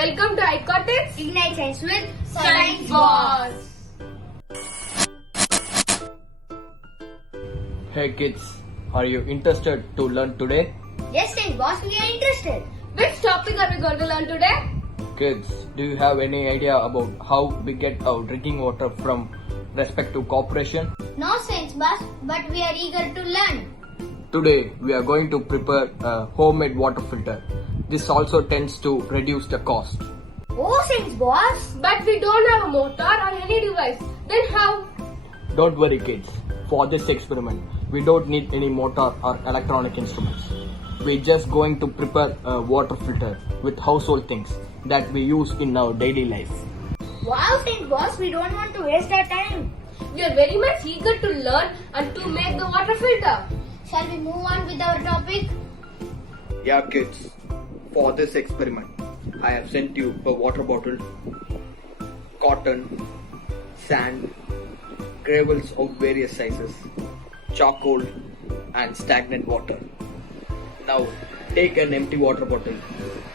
Welcome to Icotics Ignite Science with Science Boss. Hey kids, are you interested to learn today? Yes, Science Boss, we are interested. Which topic are we going to learn today? Kids, do you have any idea about how we get our drinking water from respective corporation? No, Science Boss, but we are eager to learn. Today we are going to prepare a homemade water filter. This also tends to reduce the cost. Oh, Science Boss. But we don't have a motor or any device. Then how? Don't worry kids, for this experiment we don't need any motor or electronic instruments. We're just going to prepare a water filter with household things that we use in our daily life. Wow, Science Boss, we don't want to waste our time. We are very much eager to learn and to make the water filter. Shall we move on with our topic? Yeah kids, for this experiment I have sent you a water bottle, cotton, sand, gravels of various sizes, charcoal and stagnant water. Now take an empty water bottle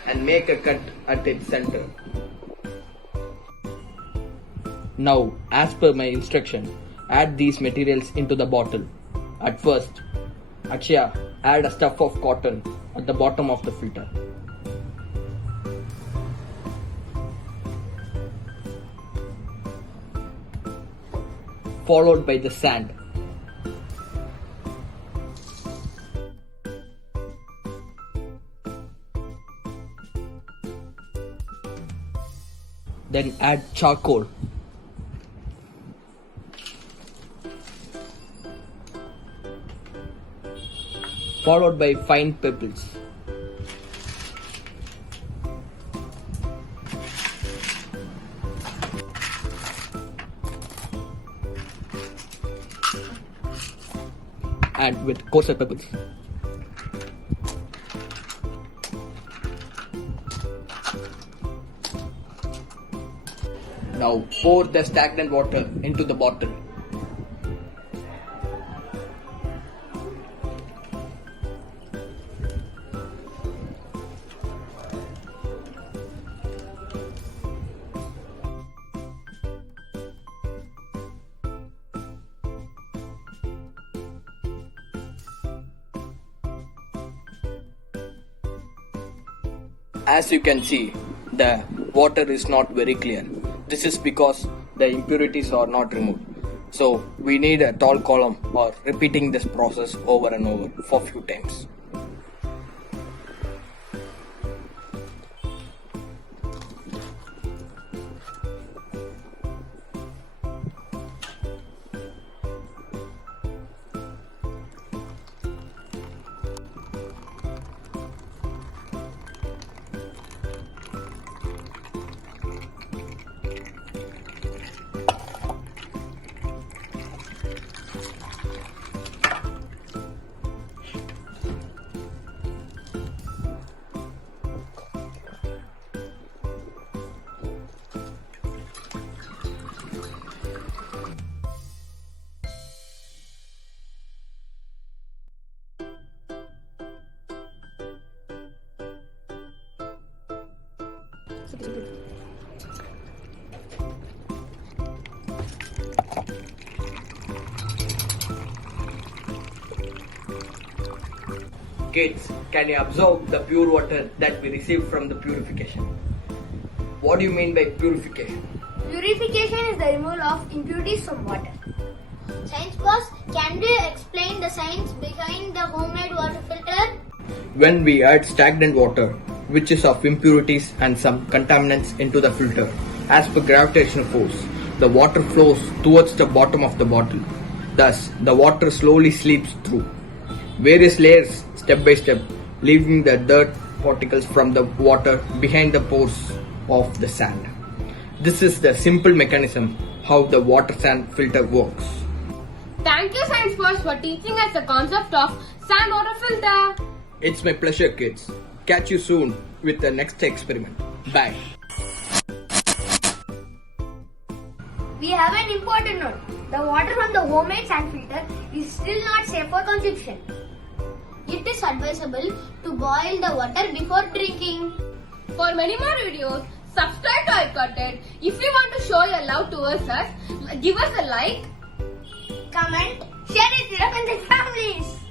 and make a cut at its center. Now as per my instruction, add these materials into the bottle. At first, Akshaya, add a stuff of cotton at the bottom of the filter. Followed by the sand. Then add charcoal. Followed by fine pebbles. And with coarser pebbles. Now pour the stagnant water into the bottle. As you can see, the water is not very clear. This is because the impurities are not removed. So we need a tall column or repeating this process over and over for few times. Kids, can you observe the pure water that we receive from the purification? What do you mean by purification? Purification is the removal of impurities from water. Science Boss, can you explain the science behind the homemade water filter? When we add stagnant water, which is of impurities and some contaminants into the filter, as per gravitational force, the water flows towards the bottom of the bottle. Thus, the water slowly seeps through various layers step by step, leaving the dirt particles from the water behind the pores of the sand. This is the simple mechanism how the water sand filter works. Thank you, Science Boss, for teaching us the concept of sand water filter. It's my pleasure, kids. Catch you soon with the next experiment. Bye. We have an important note. The water from the homemade sand filter is still not safe for consumption. It is advisable to boil the water before drinking. For many more videos, Subscribe to iContent. If you want to show your love towards us, give us a like. Comment, share it with your friends and families.